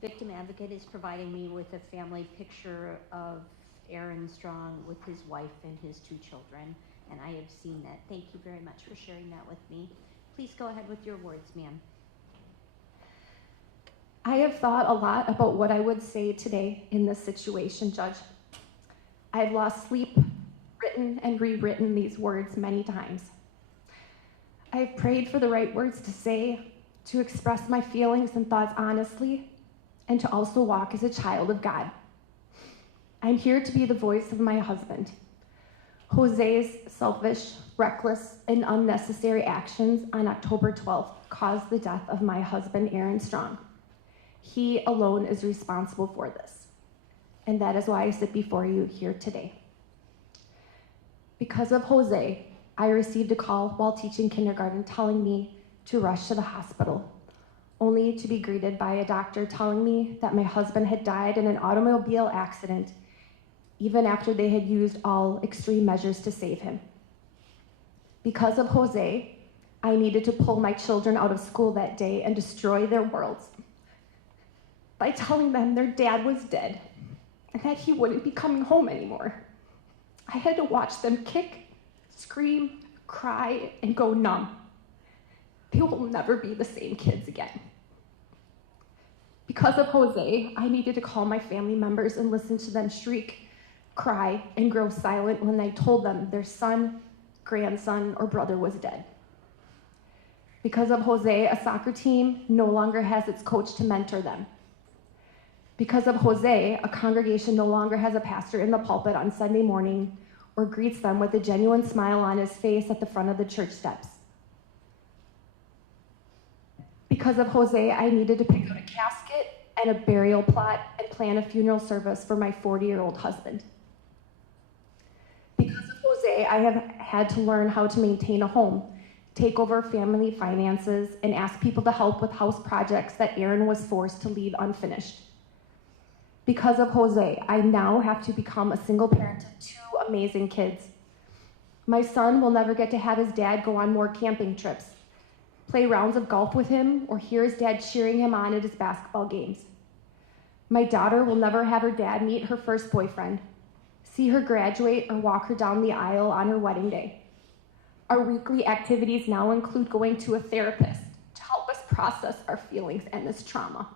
Victim Advocate is providing me with a family picture of Aaron Strong with his wife and his 2 children, and I have seen that. Thank you very much for sharing that with me. Please go ahead with your words, ma'am. I have thought a lot about what I would say today in this situation, Judge. I have lost sleep, written and rewritten these words many times. I have prayed for the right words to say, to express my feelings and thoughts honestly, and to also walk as a child of God. I'm here to be the voice of my husband. Jose's selfish, reckless, and unnecessary actions on October 12th caused the death of my husband, Aaron Strong. He alone is responsible for this, and that is why I sit before you here today. Because of Jose, I received a call while teaching kindergarten telling me to rush to the hospital, only to be greeted by a doctor telling me that my husband had died in an automobile accident, even after they had used all extreme measures to save him. Because of Jose, I needed to pull my children out of school that day and destroy their worlds by telling them their dad was dead and that he wouldn't be coming home anymore. I had to watch them kick, scream, cry, and go numb. They will never be the same kids again. Because of Jose, I needed to call my family members and listen to them shriek, cry, and grow silent when I told them their son, grandson, or brother was dead. Because of Jose, a soccer team no longer has its coach to mentor them. Because of Jose, a congregation no longer has a pastor in the pulpit on Sunday morning or greets them with a genuine smile on his face at the front of the church steps. Because of Jose, I needed to pick out a casket and a burial plot and plan a funeral service for my 40-year-old husband. Because of Jose, I have had to learn how to maintain a home, take over family finances, and ask people to help with house projects that Aaron was forced to leave unfinished. Because of Jose, I now have to become a single parent of 2 amazing kids. My son will never get to have his dad go on more camping trips, play rounds of golf with him, or hear his dad cheering him on at his basketball games. My daughter will never have her dad meet her first boyfriend, see her graduate, or walk her down the aisle on her wedding day. Our weekly activities now include going to a therapist to help us process our feelings and this trauma.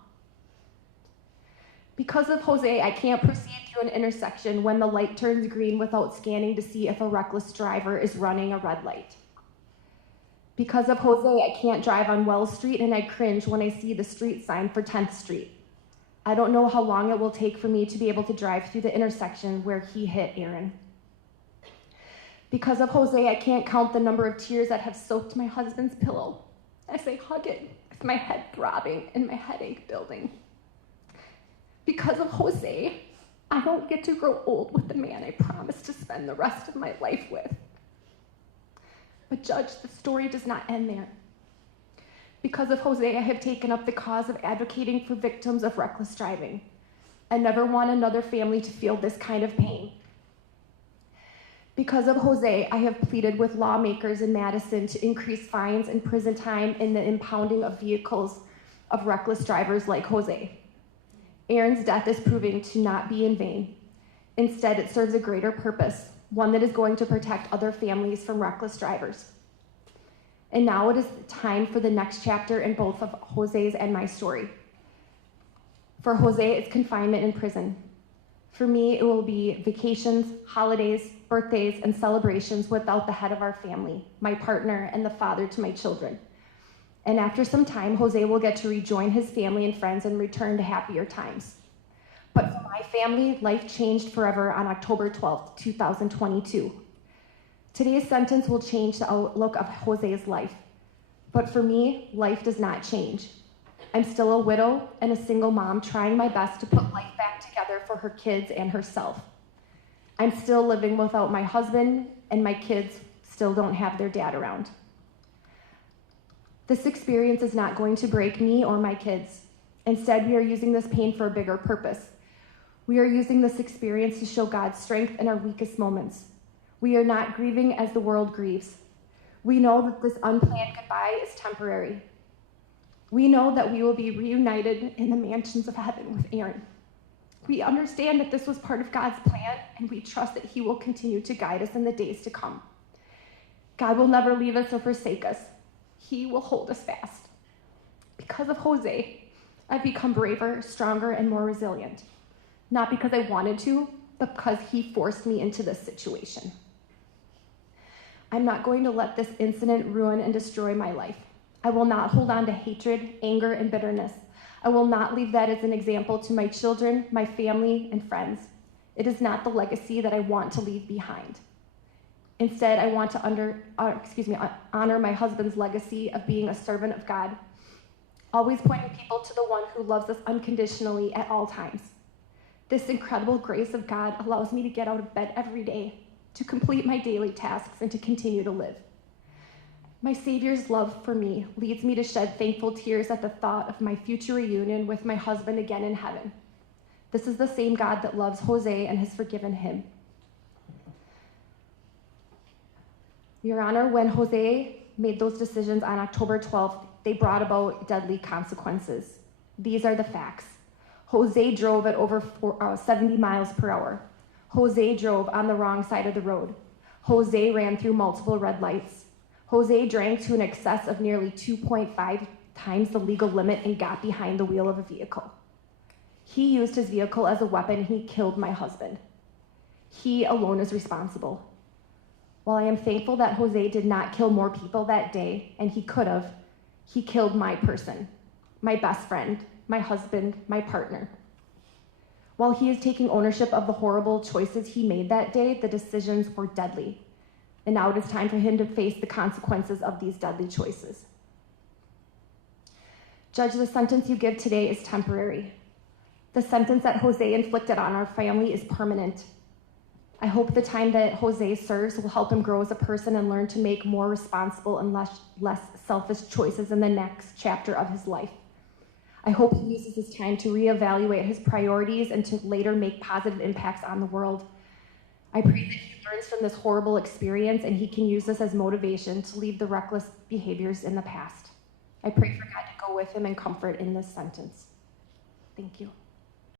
Because of Jose, I can't proceed through an intersection when the light turns green without scanning to see if a reckless driver is running a red light. Because of Jose, I can't drive on Wells Street, and I cringe when I see the street sign for 10th Street. I don't know how long it will take for me to be able to drive through the intersection where he hit Aaron. Because of Jose, I can't count the number of tears that have soaked my husband's pillow as I hug it with my head throbbing and my headache building. Because of Jose, I don't get to grow old with the man I promised to spend the rest of my life with. But Judge, the story does not end there. Because of Jose, I have taken up the cause of advocating for victims of reckless driving. I never want another family to feel this kind of pain. Because of Jose, I have pleaded with lawmakers in Madison to increase fines and prison time in the impounding of vehicles of reckless drivers like Jose. Aaron's death is proving to not be in vain. Instead, it serves a greater purpose, one that is going to protect other families from reckless drivers. And now it is time for the next chapter in both of Jose's and my story. For Jose, it's confinement in prison. For me, it will be vacations, holidays, birthdays, and celebrations without the head of our family, my partner, and the father to my children. And after some time, Jose will get to rejoin his family and friends and return to happier times. But for my family, life changed forever on October 12th, 2022. Today's sentence will change the outlook of Jose's life. But for me, life does not change. I'm still a widow and a single mom trying my best to put life back together for her kids and herself. I'm still living without my husband, and my kids still don't have their dad around. This experience is not going to break me or my kids. Instead, we are using this pain for a bigger purpose. We are using this experience to show God's strength in our weakest moments. We are not grieving as the world grieves. We know that this unplanned goodbye is temporary. We know that we will be reunited in the mansions of heaven with Aaron. We understand that this was part of God's plan, and we trust that he will continue to guide us in the days to come. God will never leave us or forsake us. He will hold us fast. Because of Jose, I've become braver, stronger, and more resilient. Not because I wanted to, but because he forced me into this situation. I'm not going to let this incident ruin and destroy my life. I will not hold on to hatred, anger, and bitterness. I will not leave that as an example to my children, my family, and friends. It is not the legacy that I want to leave behind. Instead, I want to honor my husband's legacy of being a servant of God, always pointing people to the one who loves us unconditionally at all times. This incredible grace of God allows me to get out of bed every day, to complete my daily tasks, and to continue to live. My Savior's love for me leads me to shed thankful tears at the thought of my future reunion with my husband again in heaven. This is the same God that loves Jose and has forgiven him. Your Honor, when Jose made those decisions on October 12th, they brought about deadly consequences. These are the facts. Jose drove at over 70 miles per hour. Jose drove on the wrong side of the road. Jose ran through multiple red lights. Jose drank to an excess of nearly 2.5 times the legal limit and got behind the wheel of a vehicle. He used his vehicle as a weapon and he killed my husband. He alone is responsible. While I am thankful that Jose did not kill more people that day, and he could have, he killed my person, my best friend, my husband, my partner. While he is taking ownership of the horrible choices he made that day, the decisions were deadly. And now it is time for him to face the consequences of these deadly choices. Judge, the sentence you give today is temporary. The sentence that Jose inflicted on our family is permanent. I hope the time that Jose serves will help him grow as a person and learn to make more responsible and less selfish choices in the next chapter of his life. I hope he uses this time to reevaluate his priorities and to later make positive impacts on the world. I pray that he learns from this horrible experience and he can use this as motivation to leave the reckless behaviors in the past. I pray for God to go with him and comfort in this sentence. Thank you.